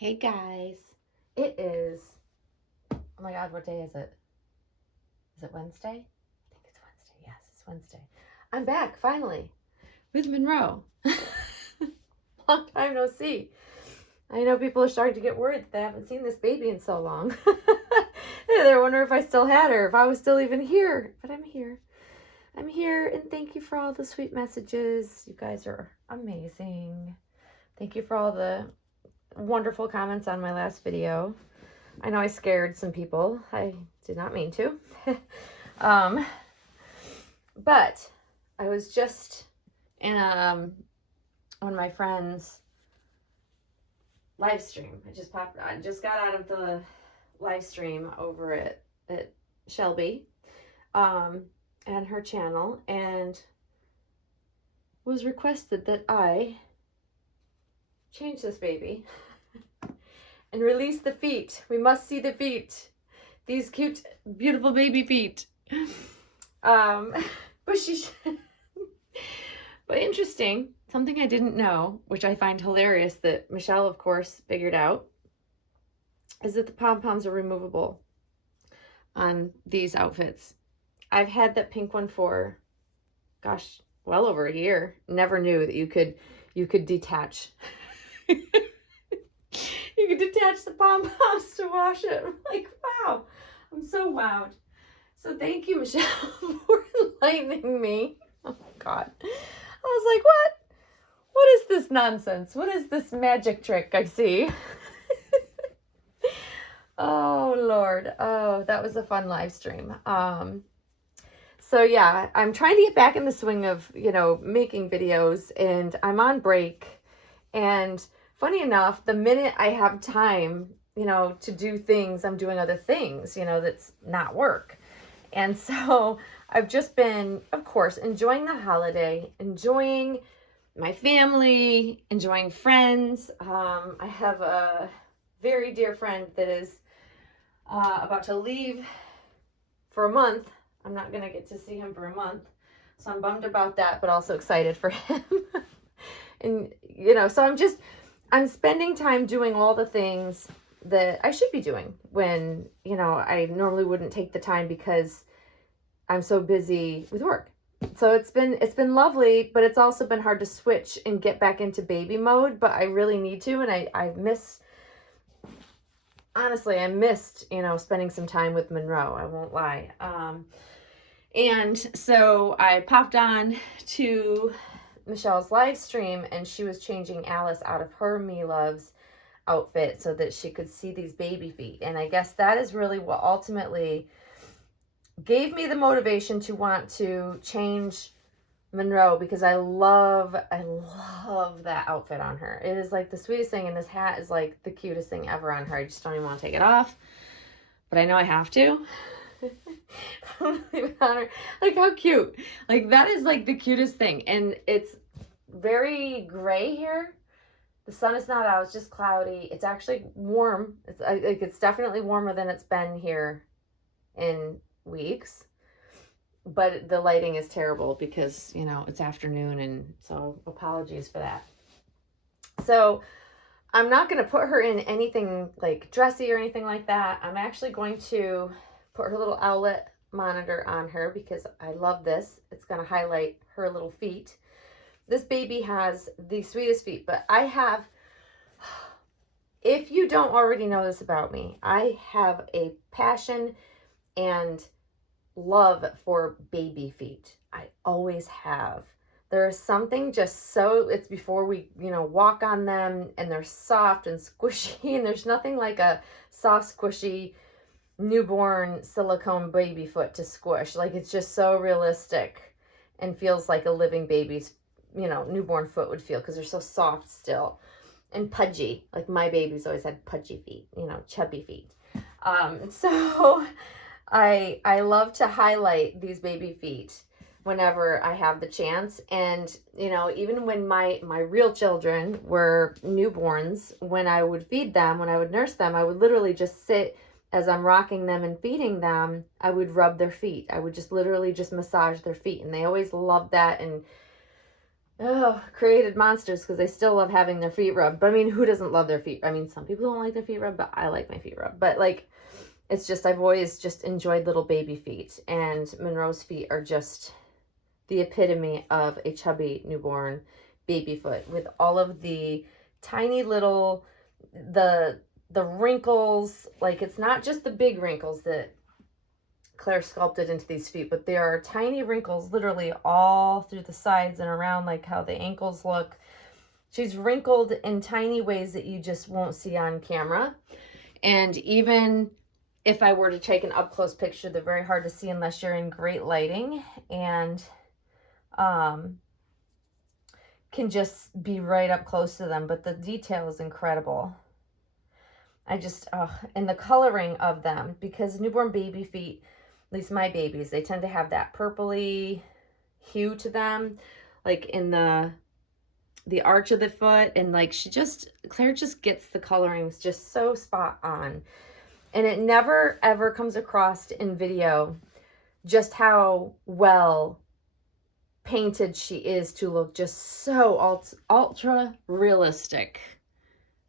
Hey guys, it is, oh my God, what day is it? Is it Wednesday? I think it's Wednesday. Yes, it's Wednesday. I'm back finally with Monroe. Long time no see. I know people are starting to get worried that they haven't seen this baby in so long. They're wondering if I still had her, if I was still even here. But I'm here. I'm here, and thank you for all the sweet messages. You guys are amazing. Thank you for all the wonderful comments on my last video. I know I scared some people. I did not mean to. But I was just in one of my friends' live stream. I just got out of the live stream over at Shelby and her channel, and was requested that I change this baby and release the feet. We must see the feet. These cute, beautiful baby feet. But interesting, something I didn't know, which I find hilarious that Michelle, of course, figured out, is that the pom-poms are removable on these outfits. I've had that pink one for, gosh, well over a year. Never knew that you could detach. You could detach the pom-poms to wash it. I'm like, wow. I'm so wowed. So thank you, Michelle, for enlightening me. Oh my God. I was like, what? What is this nonsense? What is this magic trick I see? Oh, Lord. Oh, that was a fun live stream. So yeah, I'm trying to get back in the swing of, making videos, and I'm on break. And funny enough, the minute I have time, to do things, I'm doing other things, that's not work. And so I've just been, of course, enjoying the holiday, enjoying my family, enjoying friends. I have a very dear friend that is about to leave for a month. I'm not going to get to see him for a month. So I'm bummed about that, but also excited for him. And, so I'm spending time doing all the things that I should be doing when, I normally wouldn't take the time because I'm so busy with work. So it's been lovely, but it's also been hard to switch and get back into baby mode, but I really need to. And I missed, spending some time with Monroe. I won't lie. And so I popped on to Michelle's live stream, and she was changing Alice out of her Me Loves outfit so that she could see these baby feet. And I guess that is really what ultimately gave me the motivation to want to change Monroe, because I love that outfit on her. It is like the sweetest thing, and this hat is like the cutest thing ever on her. I just don't even want to take it off, but I know I have to. Leave it on her. Like, how cute. Like, that is like the cutest thing. And it's very gray here. The sun is not out. It's just cloudy. It's actually warm. It's definitely warmer than it's been here in weeks. But the lighting is terrible because, it's afternoon, and so apologies for that. So I'm not going to put her in anything like dressy or anything like that. I'm actually going to put her little owlet monitor on her because I love this. It's going to highlight her little feet. This baby has the sweetest feet, but if you don't already know this about me, I have a passion and love for baby feet. I always have. There's something just it's before we, walk on them, and they're soft and squishy, and there's nothing like a soft, squishy newborn silicone baby foot to squish. Like, it's just so realistic and feels like a living baby's, newborn foot would feel, because they're so soft still and pudgy. Like, my baby's always had pudgy feet, chubby feet. So I love to highlight these baby feet whenever I have the chance. And, even when my real children were newborns, when I would feed them, when I would nurse them, I would literally just sit as I'm rocking them and feeding them. I would rub their feet. I would just literally just massage their feet. And they always loved that. And created monsters because they still love having their feet rubbed. But I mean, who doesn't love their feet? I mean, some people don't like their feet rubbed, but I like my feet rubbed. But like, it's just, I've always just enjoyed little baby feet. And Monroe's feet are just the epitome of a chubby newborn baby foot, with all of the tiny little, the wrinkles. Like, it's not just the big wrinkles that Claire sculpted into these feet, but there are tiny wrinkles literally all through the sides and around, like how the ankles look. She's wrinkled in tiny ways that you just won't see on camera. And even if I were to take an up close picture, they're very hard to see unless you're in great lighting, and can just be right up close to them. But the detail is incredible. I just, and the coloring of them, because newborn baby feet, at least my babies, they tend to have that purpley hue to them, like in the arch of the foot. And like, Claire just gets the colorings just so spot on. And it never ever comes across in video just how well painted she is to look just so ultra realistic,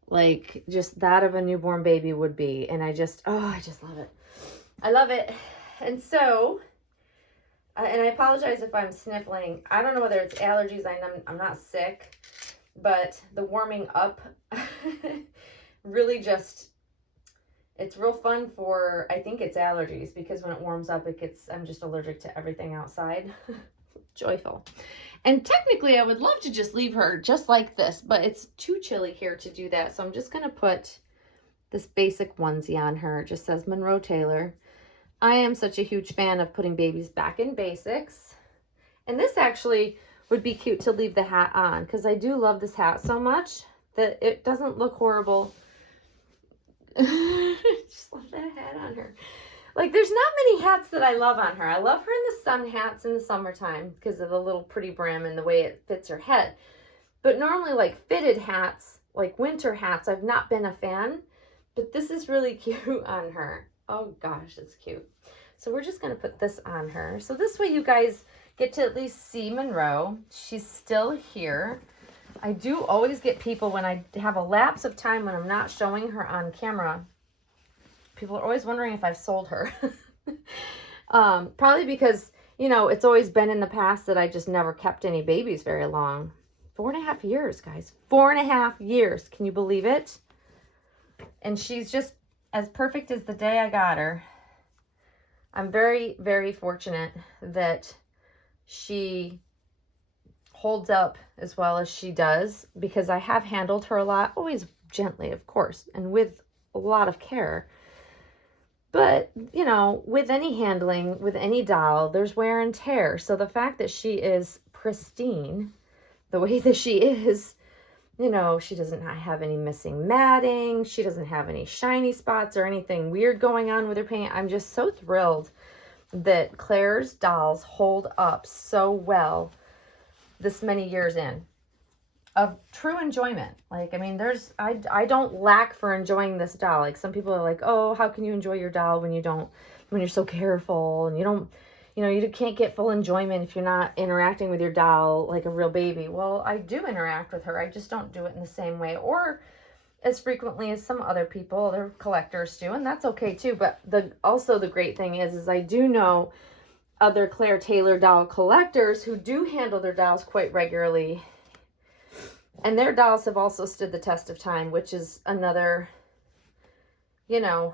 like just that of a newborn baby would be. And I just love it. I love it. And so, and I apologize if I'm sniffling. I don't know whether it's allergies. I'm not sick, but the warming up really just, it's real fun for, I think it's allergies, because when it warms up, I'm just allergic to everything outside. Joyful. And technically I would love to just leave her just like this, but it's too chilly here to do that. So I'm just going to put this basic onesie on her. It just says Monroe Taylor. I am such a huge fan of putting babies back in basics. And this actually would be cute to leave the hat on, because I do love this hat so much that it doesn't look horrible. Just love that hat on her. Like, there's not many hats that I love on her. I love her in the sun hats in the summertime because of the little pretty brim and the way it fits her head. But normally, like fitted hats, like winter hats, I've not been a fan. But this is really cute on her. Oh gosh, it's cute. So we're just going to put this on her. So this way you guys get to at least see Monroe. She's still here. I do always get people when I have a lapse of time when I'm not showing her on camera. People are always wondering if I've sold her. Probably because, you know, it's always been in the past that I just never kept any babies very long. 4.5 years, guys. 4.5 years. Can you believe it? And she's just as perfect as the day I got her. I'm very, very fortunate that she holds up as well as she does, because I have handled her a lot, always gently, of course, and with a lot of care. But, you know, with any handling, with any doll, there's wear and tear. So the fact that she is pristine, the way that she is, you know, she doesn't have any missing matting. She doesn't have any shiny spots or anything weird going on with her paint. I'm just so thrilled that Claire's dolls hold up so well this many years in of true enjoyment. Like, I mean, I don't lack for enjoying this doll. Like, some people are like, oh, how can you enjoy your doll when you're so careful and you can't get full enjoyment if you're not interacting with your doll like a real baby. Well, I do interact with her. I just don't do it in the same way or as frequently as some other people, other collectors do, and that's okay too. But also the great thing is I do know other Claire Taylor doll collectors who do handle their dolls quite regularly. And their dolls have also stood the test of time, which is another, you know,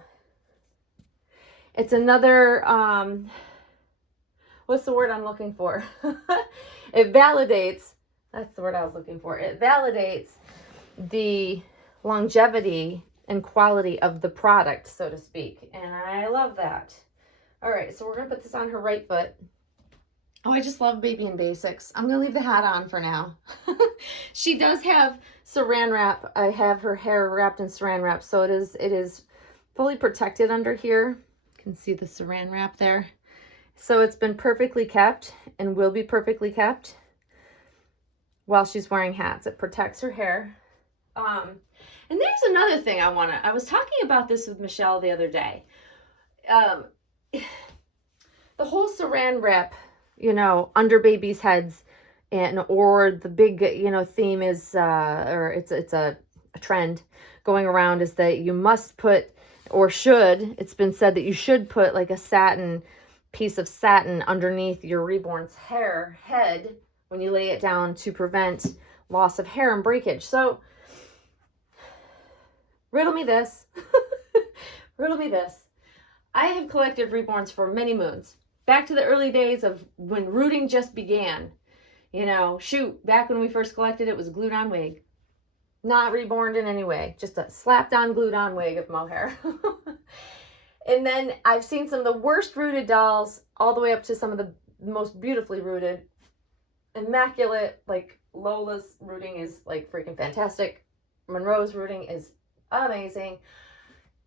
it's another, what's the word I'm looking for? It validates, that's the word I was looking for. It validates the longevity and quality of the product, so to speak. And I love that. All right, so we're going to put this on her right foot. Oh, I just love baby in basics. I'm going to leave the hat on for now. She does have saran wrap. I have her hair wrapped in saran wrap, so it is fully protected under here. You can see the saran wrap there. So it's been perfectly kept and will be perfectly kept while she's wearing hats. It protects her hair. And there's another thing I was talking about this with Michelle the other day. The whole saran wrap, you know, under babies' heads and or the big, theme is or it's a trend going around is that you must put, or should, it's been said that you should put like a piece of satin underneath your reborn's head when you lay it down to prevent loss of hair and breakage. So riddle me this. Riddle me this. I have collected reborns for many moons. Back to the early days of when rooting just began. Back when we first collected, it was glued on wig. Not reborn in any way. Just a slapped on, glued on wig of mohair. And then I've seen some of the worst rooted dolls all the way up to some of the most beautifully rooted. Immaculate, like Lola's rooting is like freaking fantastic. Monroe's rooting is amazing.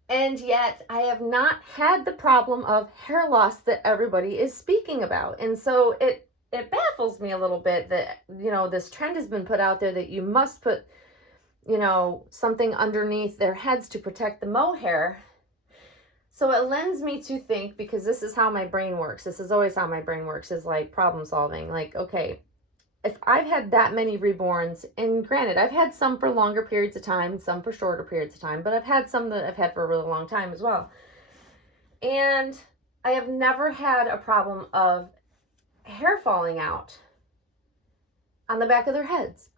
And yet I have not had the problem of hair loss that everybody is speaking about. And so it baffles me a little bit that, this trend has been put out there that you must put, something underneath their heads to protect the mohair. So it lends me to think, because this is how my brain works. This is always how my brain works, is like problem solving. Like, okay, if I've had that many reborns, and granted, I've had some for longer periods of time, some for shorter periods of time, but I've had some that I've had for a really long time as well. And I have never had a problem of hair falling out on the back of their heads.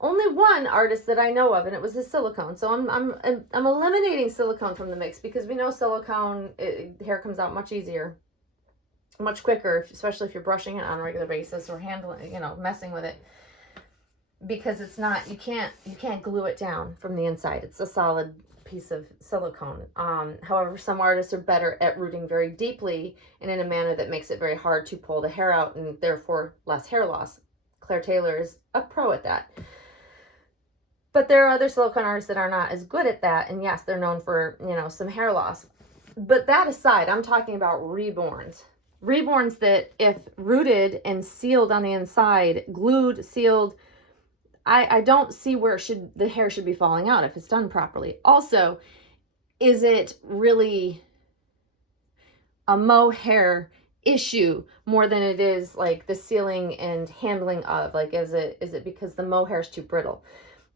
Only one artist that I know of, and it was a silicone. So I'm eliminating silicone from the mix, because we know silicone, hair comes out much easier, much quicker, especially if you're brushing it on a regular basis or handling, messing with it, because it's not, you can't glue it down from the inside. It's a solid piece of silicone. However, some artists are better at rooting very deeply and in a manner that makes it very hard to pull the hair out, and therefore less hair loss. Claire Taylor is a pro at that. But there are other silicone artists that are not as good at that, and yes, they're known for, some hair loss. But that aside, I'm talking about reborns. Reborns that, if rooted and sealed on the inside, glued, sealed, I don't see where the hair should be falling out if it's done properly. Also, is it really a mohair issue more than it is like the sealing and handling of? Like, is it because the mohair is too brittle?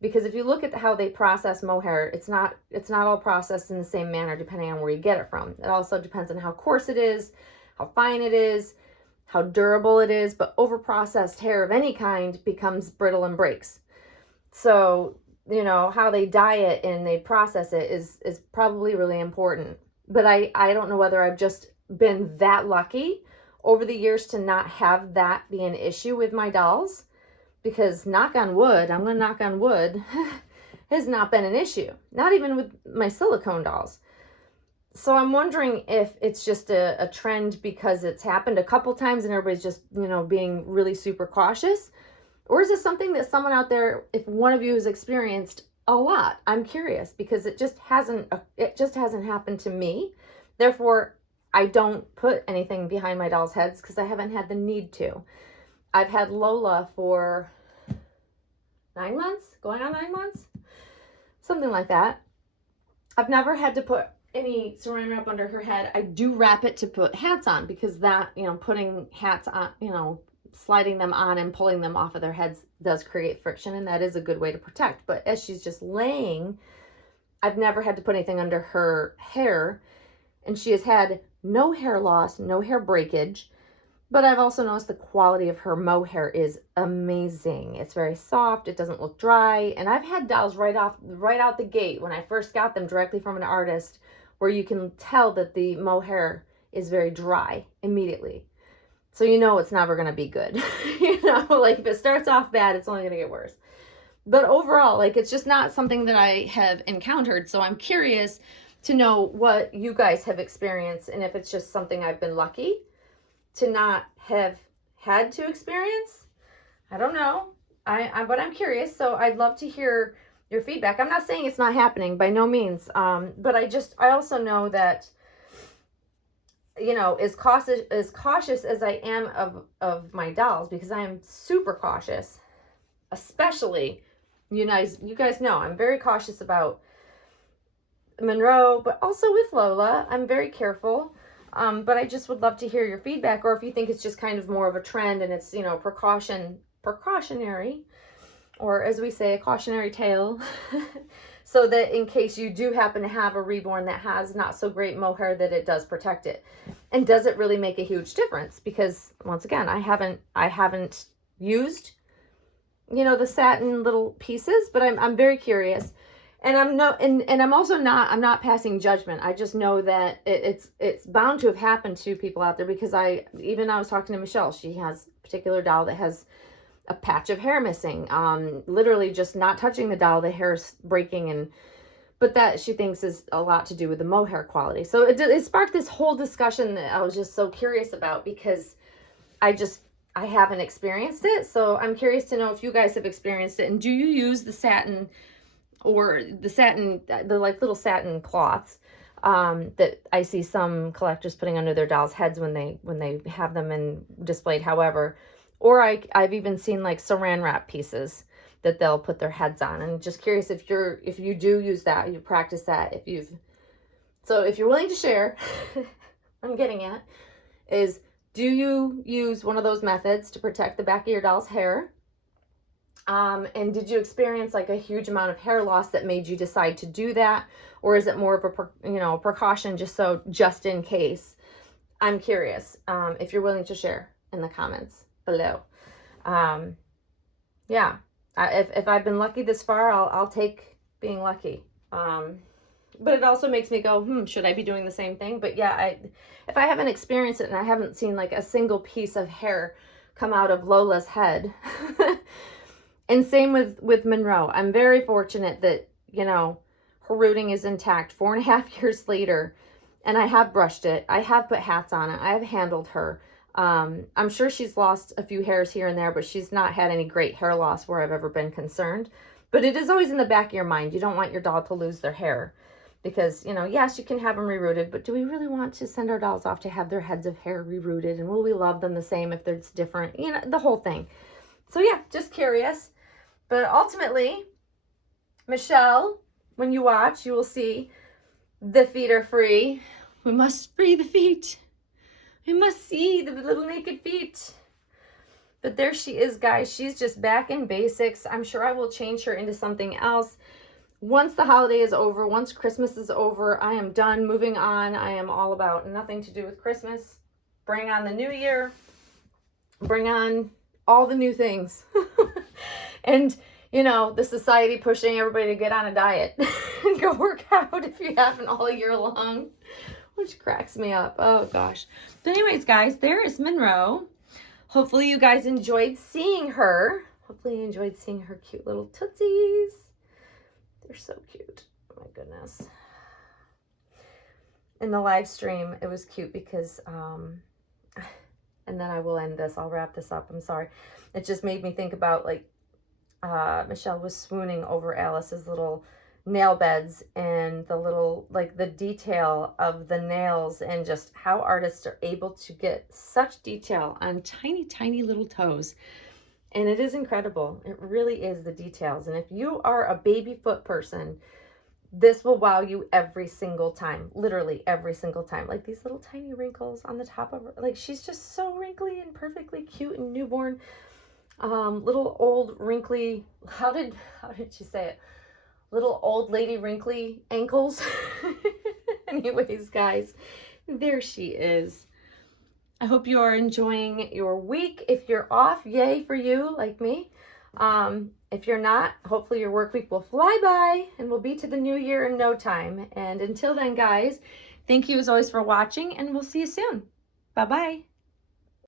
Because if you look at how they process mohair, it's not all processed in the same manner depending on where you get it from. It also depends on how coarse it is, how fine it is, how durable it is. But over-processed hair of any kind becomes brittle and breaks. So, how they dye it and they process it is probably really important. But I don't know whether I've just been that lucky over the years to not have that be an issue with my dolls. Because knock on wood, I'm going to knock on wood, has not been an issue. Not even with my silicone dolls. So I'm wondering if it's just a trend because it's happened a couple times and everybody's just, being really super cautious. Or is this something that someone out there, if one of you has experienced a lot? I'm curious, because it just hasn't happened to me. Therefore, I don't put anything behind my dolls' heads because I haven't had the need to. I've had Lola for 9 months, going on 9 months, something like that. I've never had to put any saran wrap under her head. I do wrap it to put hats on, because that, putting hats on, sliding them on and pulling them off of their heads does create friction, and that is a good way to protect. But as she's just laying, I've never had to put anything under her hair, and she has had no hair loss, no hair breakage. But I've also noticed the quality of her mohair is amazing. It's very soft. It doesn't look dry. And I've had dolls right out the gate when I first got them directly from an artist, where you can tell that the mohair is very dry immediately. So it's never going to be good. Like if it starts off bad, it's only going to get worse. But overall, like, it's just not something that I have encountered. So I'm curious to know what you guys have experienced, and if it's just something I've been lucky to not have had to experience. I don't know. But I'm curious, so I'd love to hear your feedback. I'm not saying it's not happening, by no means. But I also know that, as cautious as I am of my dolls, because I am super cautious, especially, you guys know I'm very cautious about Monroe, but also with Lola. I'm very careful. But I just would love to hear your feedback, or if you think it's just kind of more of a trend and it's, precaution precautionary, or as we say, a cautionary tale, so that in case you do happen to have a reborn that has not so great mohair, that it does protect it. And does it really make a huge difference? Because once again, I haven't used, you know, the satin little pieces, but I'm very curious. And I'm not passing judgment. I just know that it's bound to have happened to people out there, because I was talking to Michelle. She has a particular doll that has a patch of hair missing. Literally just not touching the doll, the hair's breaking, but that she thinks is a lot to do with the mohair quality. So it sparked this whole discussion that I was just so curious about, because I haven't experienced it. So I'm curious to know if you guys have experienced it, and do you use the satin, or the like little satin cloths that I see some collectors putting under their dolls' heads when they have them in displayed, however. Or I've even seen like saran wrap pieces that they'll put their heads on. And just curious if you do use that, you practice that, so if you're willing to share, what I'm getting at is, do you use one of those methods to protect the back of your doll's hair? And did you experience like a huge amount of hair loss that made you decide to do that? Or is it more of a precaution just in case? I'm curious, if you're willing to share in the comments below. Yeah, if I've been lucky this far, I'll take being lucky. But it also makes me go, should I be doing the same thing? But yeah, if I haven't experienced it and I haven't seen like a single piece of hair come out of Lola's head, and same with Monroe. I'm very fortunate that, you know, her rooting is intact 4.5 years later, and I have brushed it. I have put hats on it. I have handled her. I'm sure she's lost a few hairs here and there, but she's not had any great hair loss where I've ever been concerned. But it is always in the back of your mind. You don't want your doll to lose their hair, because, you know, yes, you can have them rerooted, but do we really want to send our dolls off to have their heads of hair rerooted? And will we love them the same if it's different? You know, the whole thing. So yeah, just curious. But ultimately, Michelle, when you watch, you will see the feet are free. We must free the feet. We must see the little naked feet. But there she is, guys. She's just back in basics. I'm sure I will change her into something else. Once the holiday is over, once Christmas is over, I am done, moving on. I am all about nothing to do with Christmas. Bring on the new year. Bring on all the new things. And, you know, the society pushing everybody to get on a diet and go work out if you haven't all year long, which cracks me up. Oh, gosh. But anyways, guys, there is Monroe. Hopefully you guys enjoyed seeing her. Hopefully you enjoyed seeing her cute little tootsies. They're so cute. Oh, my goodness. In the live stream, it was cute because, and then I will end this. I'll wrap this up. I'm sorry. It just made me think about, like, Michelle was swooning over Alice's little nail beds and the little, like, the detail of the nails, and just how artists are able to get such detail on tiny, tiny little toes. And it is incredible. It really is, the details. And if you are a baby foot person, this will wow you every single time. Literally every single time. Like these little tiny wrinkles on the top of her. Like, she's just so wrinkly and perfectly cute and newborn. Little old wrinkly, how did she say it? Little old lady wrinkly ankles. Anyways, guys, there she is. I hope you are enjoying your week. If you're off, yay for you, like me. If you're not, hopefully your work week will fly by and we'll be to the new year in no time. And until then, guys, thank you as always for watching, and we'll see you soon. Bye-bye.